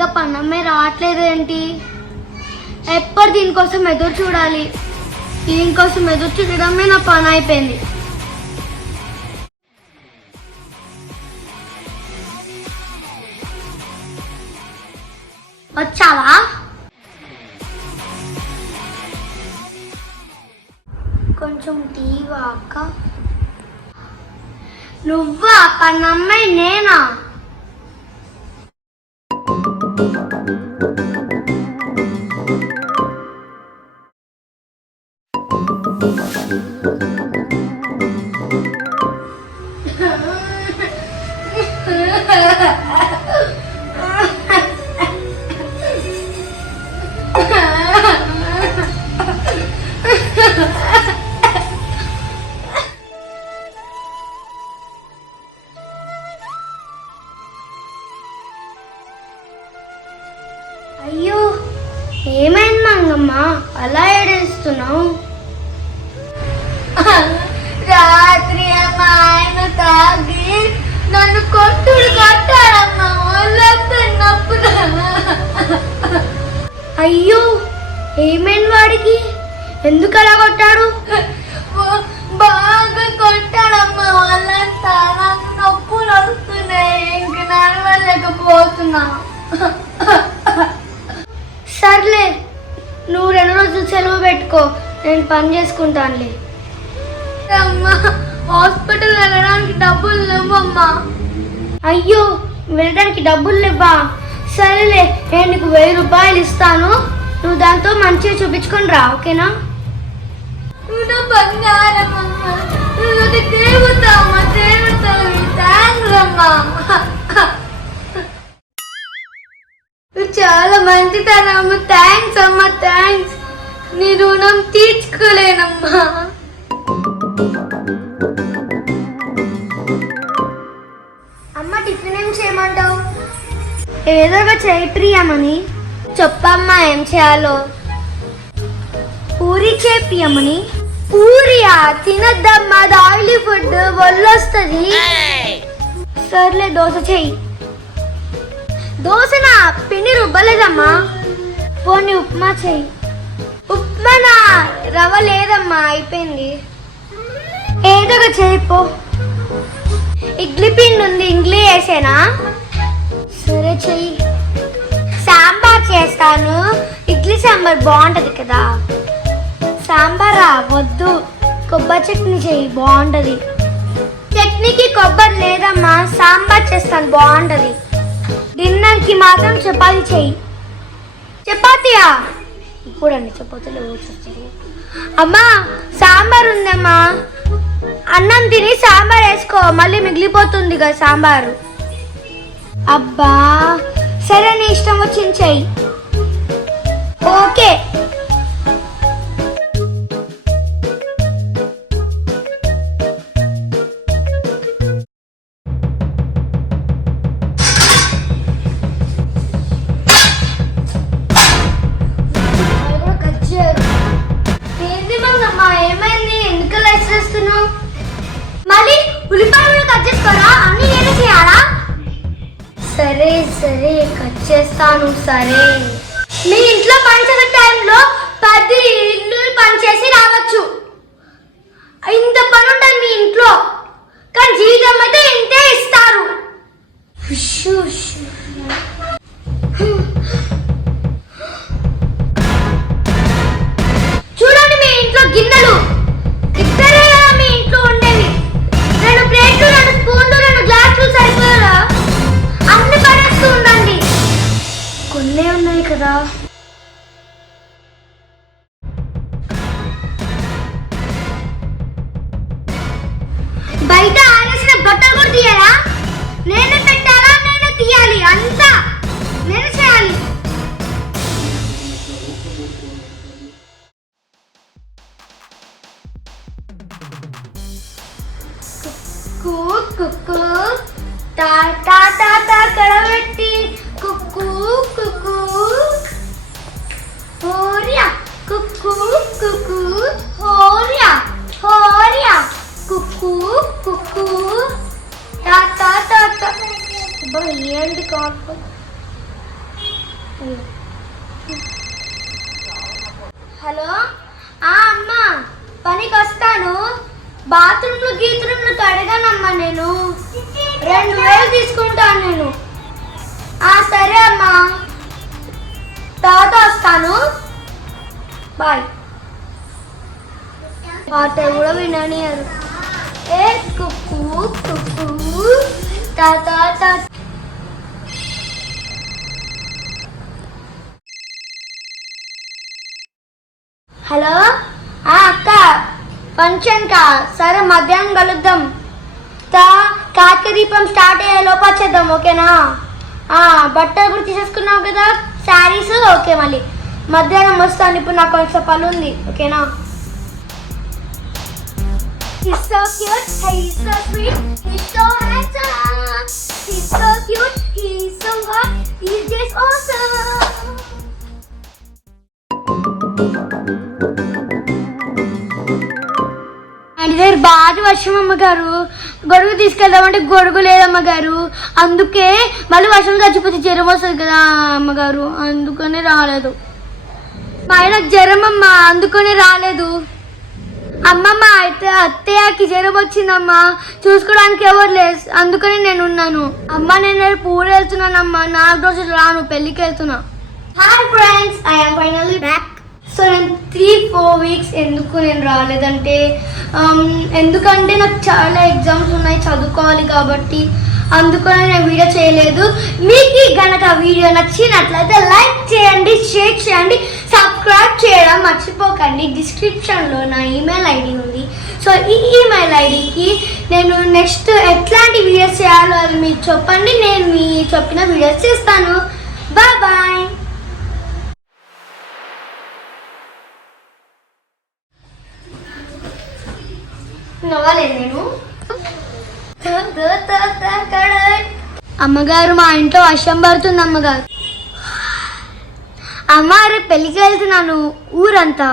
ఇంకా పన్నమ్మే రావట్లేదు ఏంటి? ఎప్పుడు దీనికోసం ఎదురు చూడాలి? దీనికోసం ఎదురు చూడడమే నా పని అయిపోయింది. వచ్చావా? కొంచెం టీవా అక్క? నువ్వా? పన్నమ్మాయి నేనా? అయ్యో ఏమైంది మంగమ్మ? అలా ఏడేస్తున్నావు? రాత్రి మా ఆయన తాగి నన్ను కొట్టుడు కొట్టాడమ్మా అయ్యో ఏమైంది వాడికి? ఎందుకు అలా కొట్టాడు? సెలవు పెట్టుకో. నేను పని చేసుకుంటానులే. అమ్మా హాస్పిటల్ వెళ్ళడానికి డబ్బులు లేవమ్మా. అయ్యో వెళ్ళడానికి డబ్బులు లేవా? సరేలే నేను నీకు వెయ్యి రూపాయలు ఇస్తాను. నువ్వు దాంతో మంచిగా చూపించుకొని రా ఓకేనా? చాలా మంచితనమ్మ థ్యాంక్స్ అమ్మ థ్యాంక్స్ నీ రుణం తీర్చుకోలేనమ్మా. అమ్మ టిఫిన్ ఏం చేయమంటావు? ఏదో ఒక చేయి ప్రియమని చెప్పమ్మా ఏం చేయాలో? పూరి చేయి ప్రియమని పూరియా? తినద్దమ్మా ఆయిలీ ఫుడ్ వస్తుంది సర్లే దోశ చెయ్యి దోశనా? పిండి రుబ్బలేదమ్మా. పోనీ ఉప్మా చెయ్యి మన రవ్వ లేదమ్మా అయిపోయింది. ఏదో ఒక చెయ్యి పో. ఇడ్లీ పిండి ఉంది ఇడ్లీ వేసేనా? సరే చెయ్యి. సాంబార్ చేస్తాను. ఇడ్లీ సాంబార్ బాగుంటది కదా. సాంబారా? వద్దు. కొబ్బరి చట్నీ చెయ్యి బాగుంటది. చట్నీకి కొబ్బరి లేదమ్మా సాంబార్ చేస్తాను బాగుంటది. డిన్నర్కి మాత్రం చపాతీ చెయ్యి. చపాతీయా? చూడండి చపాతీలో ఊడ్చొచ్చింది అమ్మా సాంబార్ ఉందమ్మా. అన్నం తిని సాంబార్ వేసుకో మళ్ళీ మిగిలిపోతుంది కదా సాంబారు. అబ్బా సరే నీ ఇష్టం వచ్చింది చెయ్యి. ఓకే. ఉల్లిపాయలు కట్ చేసుకోరా? అన్ని నేనే చేయాలా? సరే సరే కట్ చేస్తాను సరే. కొన్నే ఉన్నాయి కదా. టా హలో? ఆ అమ్మ పనికి వస్తాను బాత్రూమ్లు గీత్రూమ్లు కడగానమ్మా నేను. రెండు వేలు తీసుకుంటాను నేను. ఆ సరే అమ్మా. తర్వాత వస్తాను. బాయ్. పాట కూడా విననియరు. ఏ కుక్కు కుక్కు. తాత తాత హలో? ఆ అక్క ఫంక్షన్ కా? సరే మధ్యాహ్నం కలుద్దాం. తా కార్తీక దీపం స్టార్ట్ అయ్యే లోపు వచ్చేద్దాం ఓకేనా? ఆ బట్టలు కూడా తీసేసుకున్నావు కదా శారీస్? ఓకే మళ్ళీ. మధ్యాహ్నం వస్తాను ఇప్పుడు నాకు కొంచెం పని ఉంది ఓకేనా? He's so cute, he's so sweet, he's so handsome. He's so cute, he's so hot, he's just awesome. And వర్షం అమ్మగారు గొడుగు తీసుకెళ్దామంటే గొడుగు లేదమ్మగారు అందుకే మళ్ళీ వర్షం చచ్చిపోతే జ్వరం వస్తుంది కదా అమ్మగారు అందుకనే రాలేదు. మా ఆయన జ్వరం అమ్మ అందుకనే రాలేదు. అమ్మమ్మ అయితే అత్తయ్యకి జ్వరం వచ్చిందమ్మా. చూసుకోవడానికి ఎవరు లేదు అందుకని నేను ఉన్నాను. అమ్మ నేను పూలు వెళ్తున్నానమ్మా నాలుగు రోజులు రాను పెళ్ళికి వెళ్తున్నా. Hi friends I'm finally back so నేను త్రీ ఫోర్ వీక్స్ ఎందుకు నేను రాలేదంటే um, ఎందుకంటే నాకు చాలా ఎగ్జామ్స్ ఉన్నాయి చదువుకోవాలి కాబట్టి. అందుకని నేను వీడియో చేయలేదు. మీకు గనక వీడియో నచ్చినట్లయితే లైక్ చేయండి షేర్ చేయండి సబ్స్క్రైబ్ చేయడం మర్చిపోకండి. డిస్క్రిప్షన్లో నా ఈమెయిల్ ఐడి ఉంది. సో ఈ ఈమెయిల్ ఐడికి నేను నెక్స్ట్ ఎట్లాంటి వీడియోస్ చేయాలో అది మీరు చెప్పండి. నేను మీ చెప్పిన వీడియోస్ చేస్తాను. బాయ్ బాయ్ నవ్వలేదు నేను. అమ్మగారు మా ఇంట్లో వర్షం పడుతుంది అమ్మగారు. అమ్మ రేపు పెళ్ళికి వెళ్తున్నాను ఊరంతా.